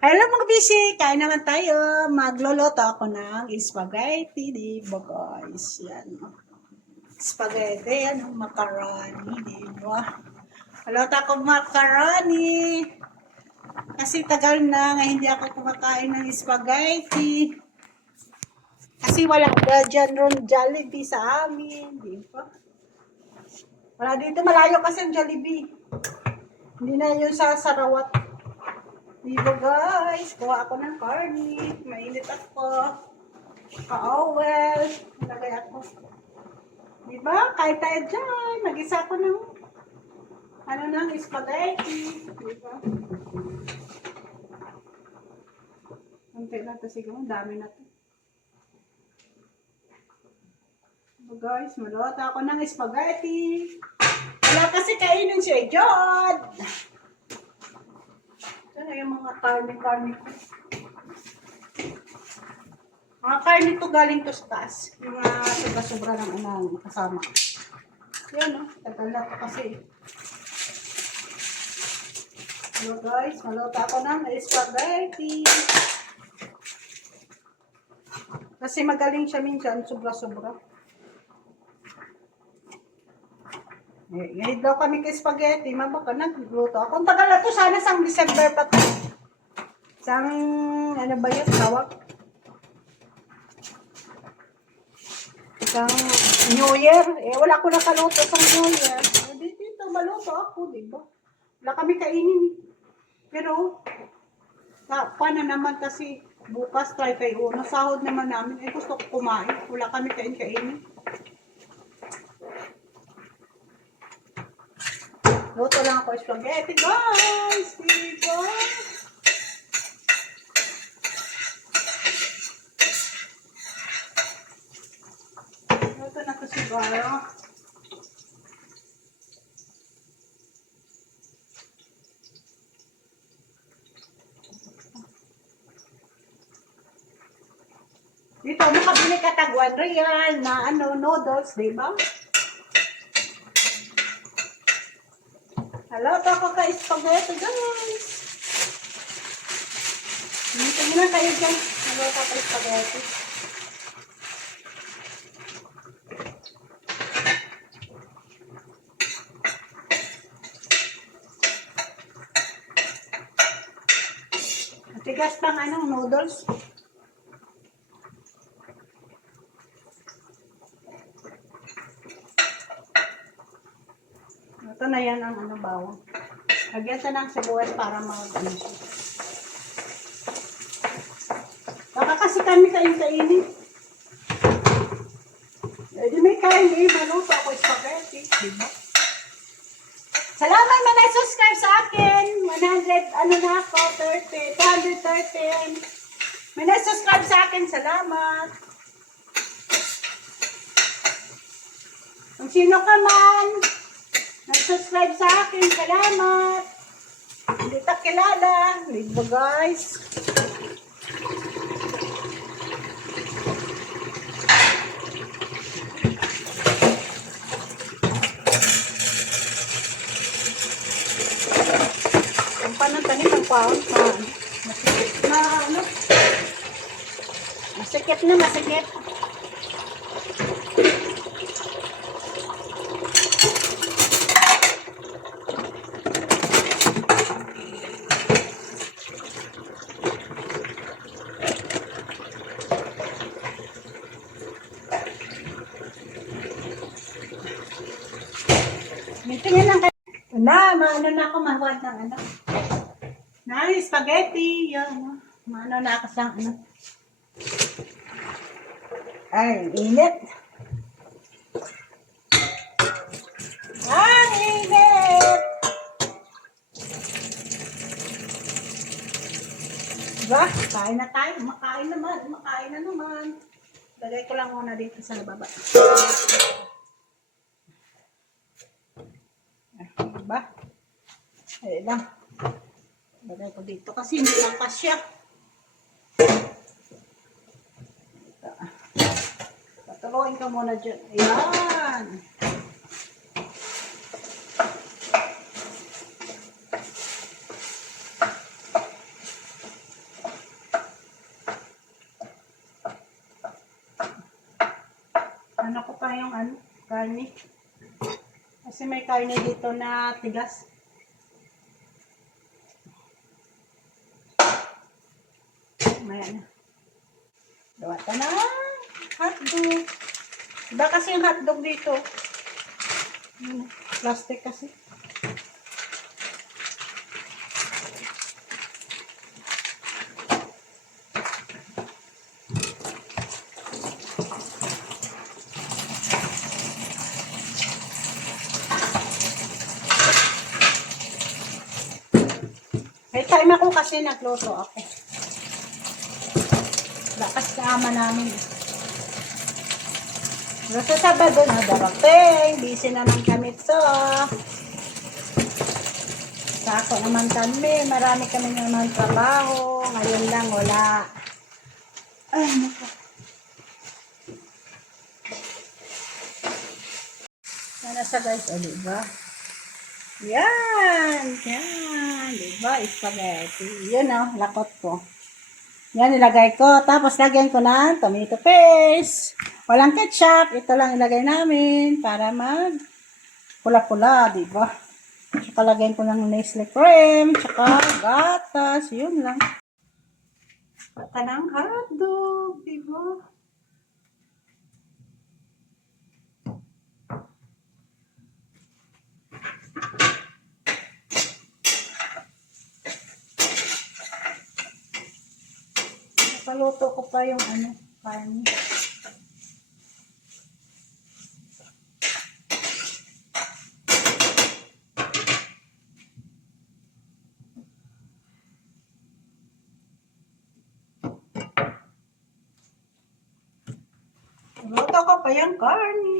Hello mga bisi, kain naman tayo. Magluluto ako ng spaghetti, di ba guys? Yan. Spaghetti, ano, macaroni, di ba? Magluluto ako macaroni. Kasi tagal na nga hindi ako kumakain ng spaghetti. Kasi wala na dyan ron Jollibee sa amin, di ba? Wala dito, malayo kasi ang Jollibee. Hindi na yun sa Sarawat. Diba guys, kuha ako ng garlic, mainit ako, ka-owel, nalagay ako. Diba, kahit tayo dyan, nag-isa ako ng, ng spaghetti. Diba? Kunti na ito siguro, dami na ito. Diba guys, maluto ako ng spaghetti. Wala kasi kainin si John. Ano yung mga karne-karne ko? Mga karne to galing to sa taas. Yung mga sobra-sobra ng anang kasama. Yan o, tagal na to kasi. Hello guys, maluto ako ng spaghetti. Kasi magaling siya minsan, sobra-sobra. Ngayon daw kami kay spaghetti, mabaka nagluto ako. Ang tagal na to, sana sang December pa to. Sang, ano ba yun, tawag? Sang New Year. Wala ko nakaluto sang New Year. Dito, maluto ako, di ba? Wala kami kainin. Pero, paano naman kasi bukas try kayo. Nasahod naman namin. Gusto ko kumain. Wala kami kainin. Luto lang ako spaghetti, guys. Diba? Luto na ito siguro. Dito, makabili ka tagwan real na noodles, diba? Hello, to ako ka spaghetti, guys. Tingnan na kayo dyan. Hello, to ako spaghetti. Matigas pang noodles. Ito na yan ang bawang. Lagyan sa ng sibuyas para mag-ano siya. Baka kasi kami kain-kainin. Di may kain maluto ako spaghetti. Diba? Salamat na subscribe sa akin. 100, na ako, 30, 213. May na-subscribe sa akin, salamat. Kung sino ka man, nag-subscribe sa akin, salamat. Hindi ta kilala. Diba guys? Ang panang-tanim ng paon, masikip na, masikip na, masikip. Tingnan lang kayo. Maano na ako mahuwad ng spaghetti. Yan, maano na ako sa Ay, init. Ang init. Diba? Kain na tayo. Makain na naman. Lagay ko lang muna dito sa baba. Diba? Ayun lang. Lagay ko dito kasi hindi lang kasya. Patuloyin ka muna dyan. Ayan. pa yung karne. Kasi may karne dito na tigas. Ayan. Gawa ka na. Hotdog. Iba kasi yung hotdog dito. Plastic kasi. May time ako kasi nagluto ako. Lakas kaama namin. Pero sa Sabado na darating. Busy naman kami to. Sa ako naman kami. Marami kami naman trabaho. Ngayon lang wala. Ay, naku. Nasa guys, o diba? Yan. Yan. Diba? Spaghetti. Yun o, lakot ko. Yan, nilagay ko. Tapos, lagyan ko ng tomato paste. Walang ketchup. Ito lang ilagay namin para mag pula-pula, diba? Tsaka lagyan ko ng Nestle cream. Tsaka gatas. Yun lang. Pata ng hotdog, diba? Paluto ko pa yung karne. Paluto ko pa yung karne.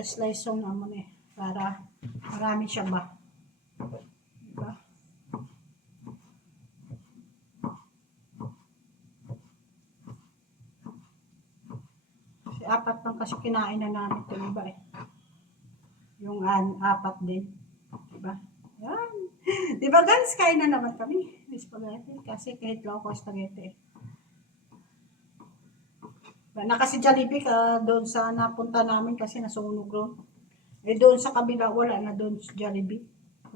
Slice yung naman para marami siya ba. Diba? Kasi apat lang kasi kinain na namin ito iba Yung apat din. Diba? Yan. Diba guys, kain na naman kami. Spaghetti. Kasi kahit lang ako spaghetti. Na kasi Jollibee ka doon sa napunta namin kasi nasunog doon. Doon sa kabila wala na doon sa Jollibee.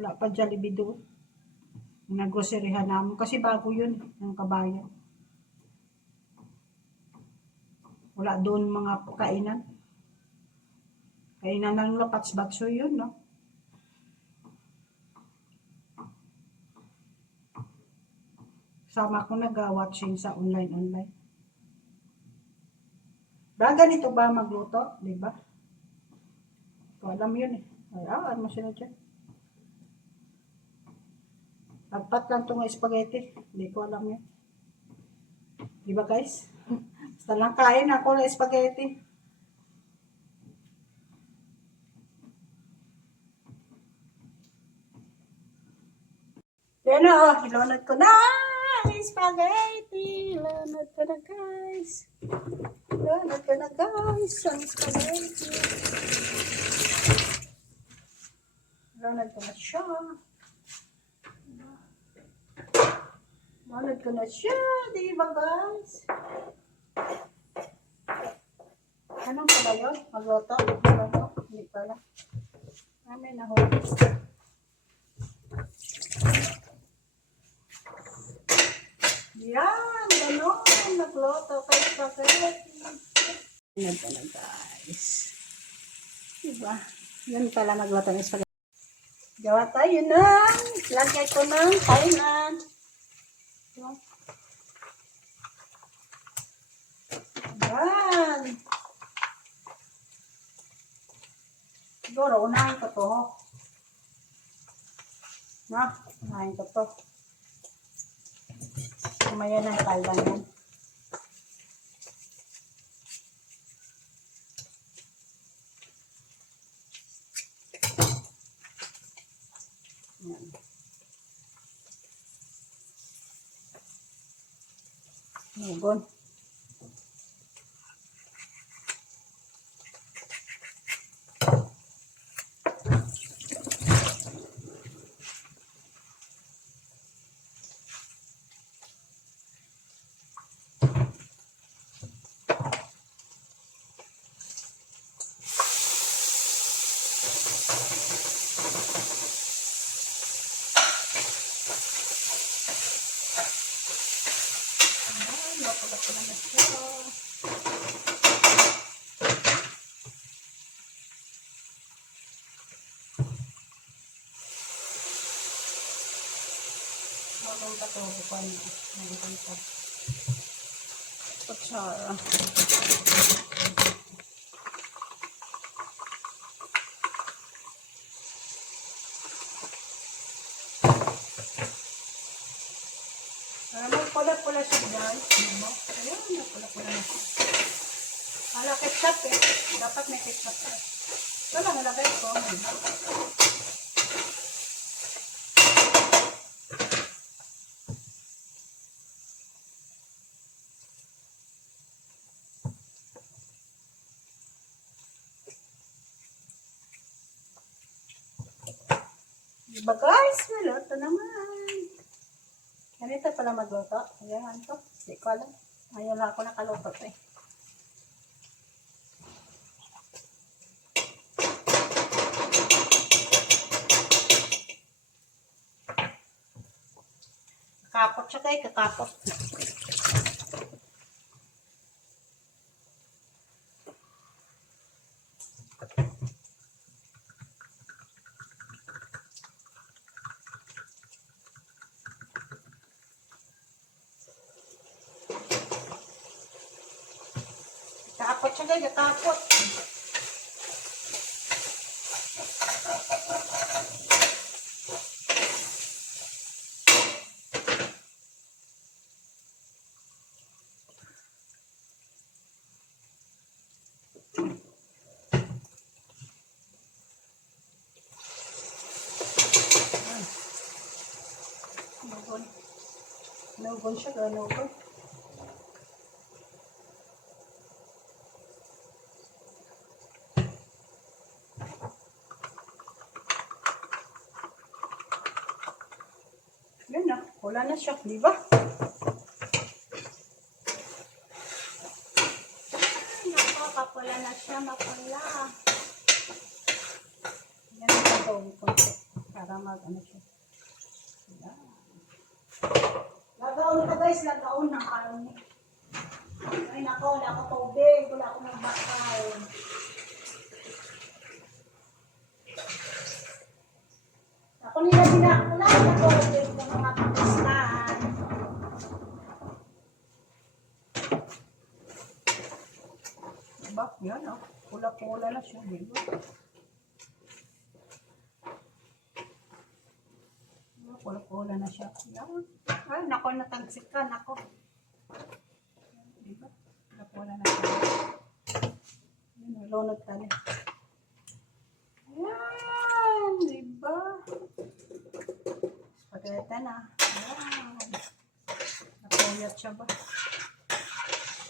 Wala pa Jollibee doon. Naggroceryhan namin kasi bago yun ng kabayan. Wala doon mga kainan. Kainan ng Lapats-Batso yun, no? Sama ko nag-watching sa online. Ganito ba magluto? Diba? Ko alam yun Ay, ano sila dyan? Apat lang itong spaghetti. Hindi ko alam yun. Diba guys? Basta lang kain ako ng spaghetti. Yan na, ilunod ko na spaghetti. Ilunod ko na guys. Ilunod ko na guys ang spaghetti. Ilunod ko na siya. Ilunod ko na siya. Diba guys? Anong pala yun? Magluto? Hindi pala. Amin na huli. Yan, gano'n. Nagluto kay spaghetti. Yan pala guys. Diba? Yan pala nagluto ng spaghetti. Gawa tayo ng lagay ko ng kainan. Diba? Yan. Siguro, unahin ko to. Na, unahin ko to. Kumaya ng kalda yan. Yan. Nugon. Habang patuloy ko na nagpunta. Kutsara. Pula-pula siya guys. Ayan, pula-pula na siya. Wala ketchup eh. Dapat may ketchup eh. Ito lang nalagay ko. Diba guys? Maluto naman. Ganito pala magluto. Ayan to. Hindi ko alam. Ayaw lang ako nakaluto eh. Kakapot siya kayo. Kakapot. Kakapot siya kayo. Kakapot. Nugon siya, nugon. Yan na, wala na siya, di ba? Naku, kapula na siya, mapula. Yan ang pagawin ko para mag-ano siya. Yan. Lagaon ka guys, lagaon ng karne. Ay nako, wala ako tubig, wala ako ng bakal. Ako nila binakulan na tubig ng mga pakistan. Diba? Yan o, pula-pula na siya. Diba? Pula-pula na siya. Yan. Ay, nako, natagsik ka, nako. Diba? Pula-pula na siya. Yan, nalunod ka na. Ayan, diba? Spaghetti na. Ayan. Napuyat siya ba?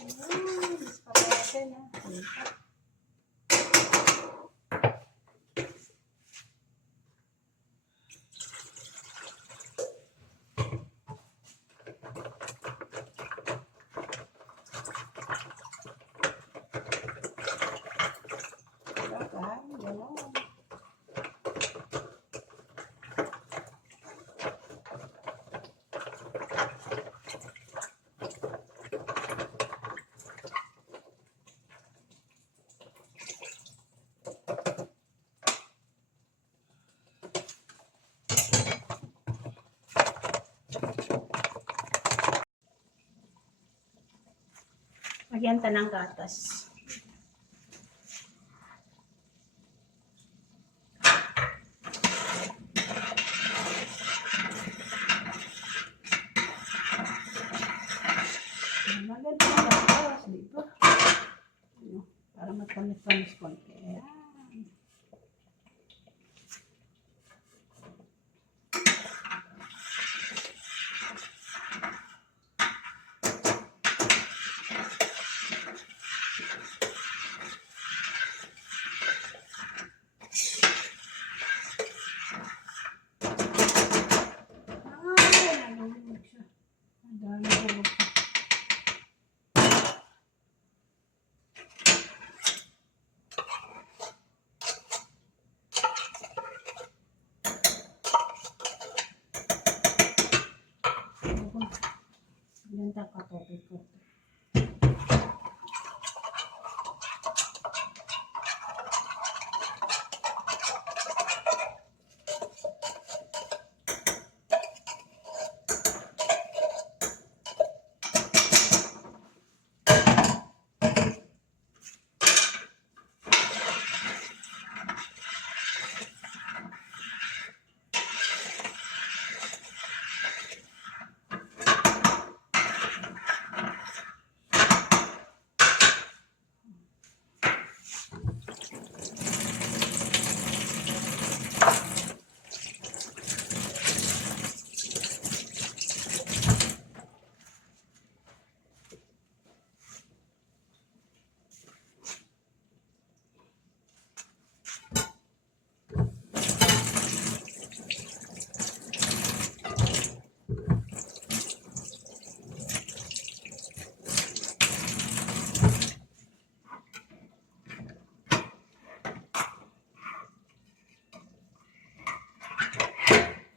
Ayan, spaghetti na. Diba? Lagyan ta ng gatas. Lagyan ko ng gatas dito. Ano, para matamis-tamis konti. Ayan. Ganda ka po ito.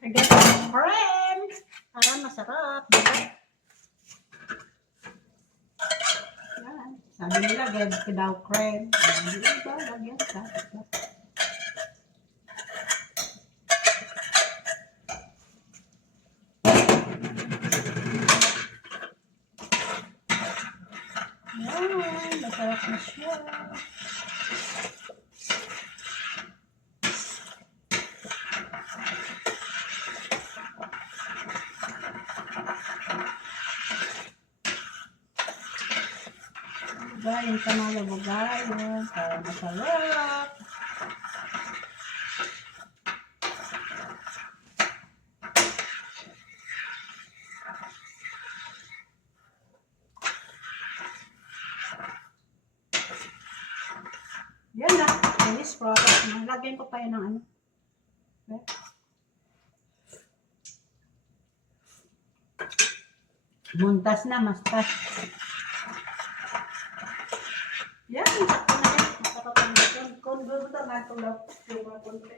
Lagyan ko ng cream para masarap. Yan. Sabi nila, lagyan ko daw cream. Hindi ba? Lagyan ka. Yan. Masarap na siya. Bugayin ka na bugayin para masarap. Yan na. Finished product. Lagyan ko pa yan ng ano. Okay. Muntas na, mastas. Yan, sakto na yan. Makapapagod yan. Kung doon ito, natulog yung mga konti.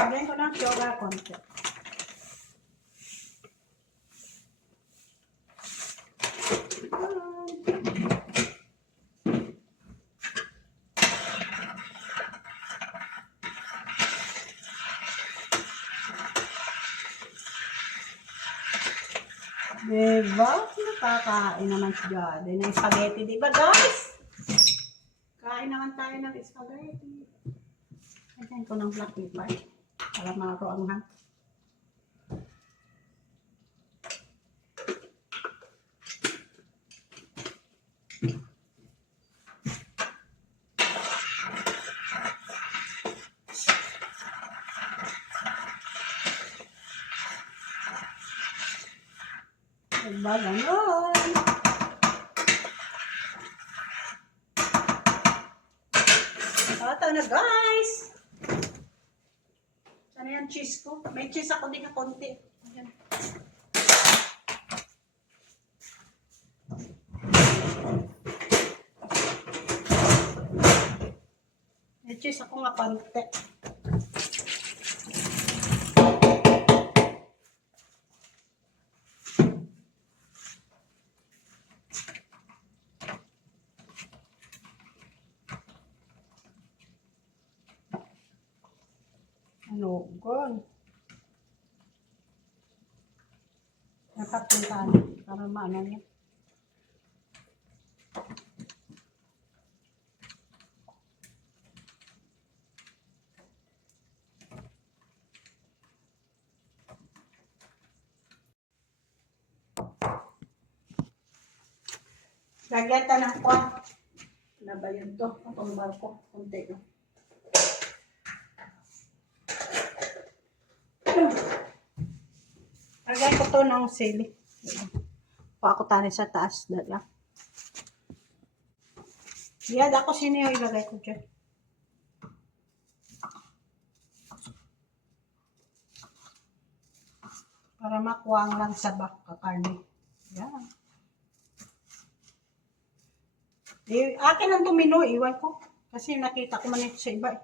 Lagyan ko ng sugar konti. Diba? Nakakain naman si Jade ng spaghetti. Diba guys? Kain naman tayo ng spaghetti. Lagyan ko ng black pepper para maroangan. Diba ganon? Ito na guys. Sana yan cheese ko. May cheese ako din na konti. Ayan. May cheese ako nga konti. Anugon. Nakapuntaan para maano niya. Lagyan ta ng kwan. Ano ba yun to? Itong barko. Kunti lang. Lagyan ko to ng sili. Kuha ko tani sa taas. Dala. Yan, ako sino yung ilagay ko dyan. Para makuwang lang sa baka karne. Yan. Akin ang tumino, iwan ko. Kasi nakita ko man ito sa iba.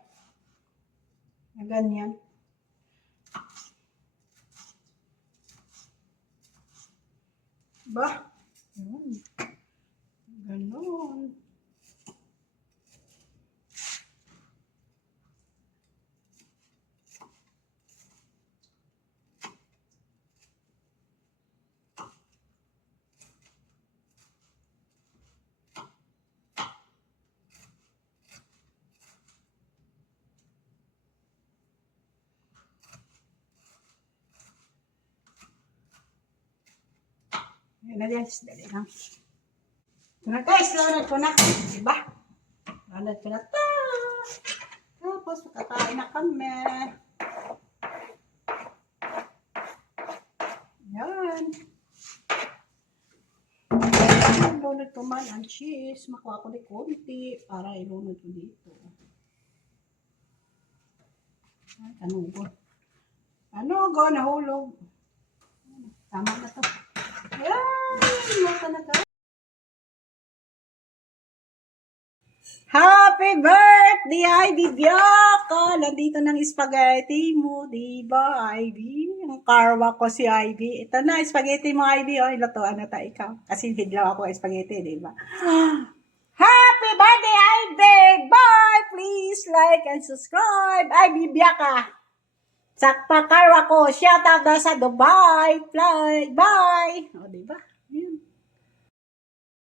Na ganyan. Ba? Yan. Ganon. Yan na guys, dali lang. Ito na guys, launod ko na. Diba? Launod ko na to. Tapos, kakain na kami. Yan. Ilunod ko man ang cheese. Makuha ko di konti para ilunod ko dito. Ay, tanugo. Tanugo, nahulog. Tama na to. Yan! Mata na ka. Happy birthday, Ivy Bianca! Nandito ng spaghetti mo, diba, Ivy? Ang karwa ko si Ivy. Ito na, spaghetti mo, Ivy. O, ilutuan na tayo ikaw. Kasi hidlaw ako spaghetti, diba? Happy birthday, Ivy! Bye! Please like and subscribe. Ivy Bianca! Sakpa karwa ko. Shout out na sa Dubai. Fly. Bye! O, diba? Yun.